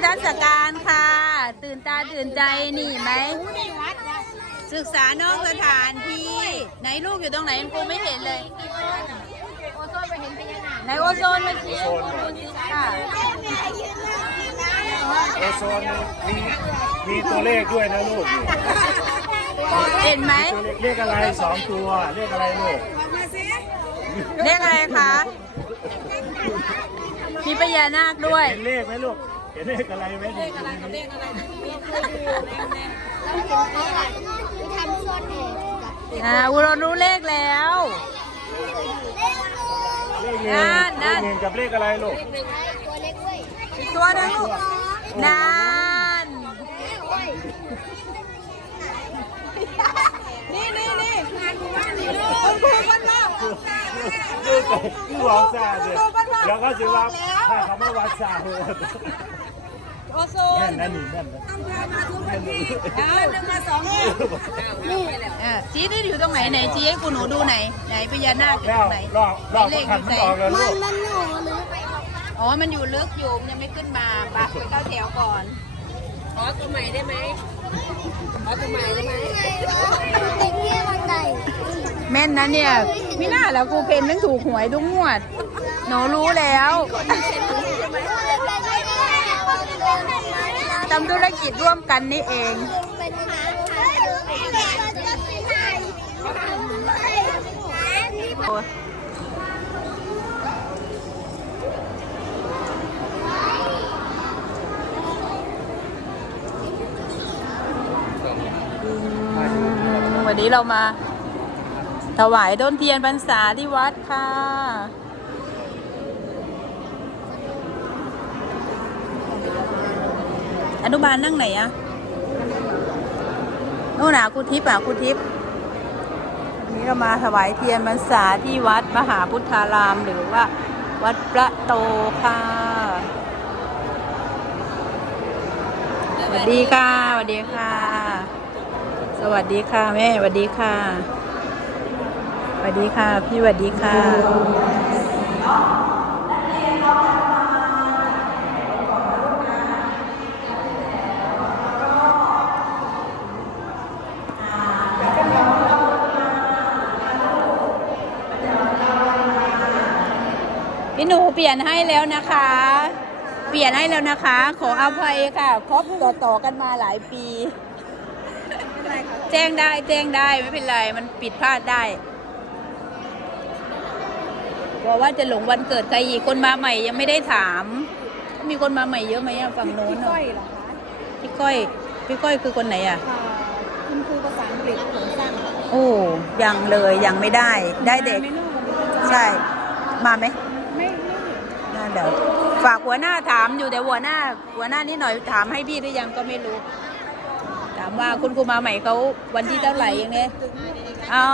เทรรศการค่ะ ตื่นตาตื่นใจนี่เห็นไหม ศึกษานอกสถานที่ ไหนลูกอยู่ตรงไหนกูไม่เห็นเลยไหนโอโซนมาชี้ให้กูดูสิค่ะโอโซนมีมีตัวเลขด้วยนะลูกนี่เห็นไหมตัวเลขเลขอะไรสองตัว เลขอะไรลูกเรียกอะไรคะ มีพญานาคด้วย เห็นเลขไหมลูก เห็นเลขอะไรไหมเลขอะไรกับเลขอะไรแล้วเขียนอะไรทำส่วนเองอ่าอุรรู้เลขแล้วเลขหนึ่งเลขหนึ่งกับเลขอะไรลูกตัวเล็กเว้ยตัวนึงลูกนั่นนี่นี่งานหมู่บ้านนี่ลูกคุณครูกันว่า ลูกลูกบอกซาเลยแล้วก็จะว่าถ้าเขาไม่วัดซาเลยโอโซแน่นนนั่นนี่แน่นนะเอาหนึ่งมาสองนี่อ่าชี้นี่อยู่ตรงไหนไหนชี้ให้คุณหนูดูไหนไหนพญานาคอยู่แล้ตวรงไหนรอบรอบขันมันออกเลยมัลูนกมันหนูหรืออ๋อมันอยู่ลึกอยู่มันยังไม่ขึ้นมาปะไปเข้าแถวก่อนไงวะเด็กที่บันไดแม่นนะเนี่ย ไม่น่าแล้วครูเพนมันถูกหวยทุกงวด หนูรู้แล้วทำธุรกิจร่วมกันนี่เอง วันนี้เรามา ถวายต้นเทียนพรรษาที่วัดค่ะ อนุบาลนั่งไหนอะนู่นน่ะครูทิพย์อะครูทิพย์วันนี้เรามาถวายเทียนพรรษาที่วัดมหาพุทธารามหรือว่า วัดประโตค่ะสวัสดีค่ะสวัสดีค่ะ สวัสดีค่ะแม่สวัสดีค่ะ สวัสดีค่ะ พี่สวัสดีค่ะ พี่หนูเปลี่ยนให้แล้วนะคะ เปลี่ยนให้แล้วนะคะ ขออภัยค่ะ ครบต่อต่อๆกันมาหลายปี แจ้งได้แจ้งได้ไม่เป็นไร มันผิดพลาดได้ บอกว่าจะหลงวันเกิดใครอีกคนมาใหม่ยังไม่ได้ถาม มีคนมาใหม่เยอะไหมอะฝั่งโน้นพี่ก้อยเหรอคะพี่ก้อย พี่ก้อยคือคนไหนอะคุณครูภาษาอังกฤษผมสั้นโอ้ยังเลยยังไม่ได้ได้เด็ก ใช่ มาไหมไม่ไม่น่าเดี๋ยวฝากหัวหน้าถามอยู่แต่หัวหน้า หัวหน้านี่หน่อยถามให้พี่หรือยังก็ไม่รู้ ถามว่าคุณครูมาใหม่เขาวันที่เท่าไหร่ยังเนี่ยอ๋อ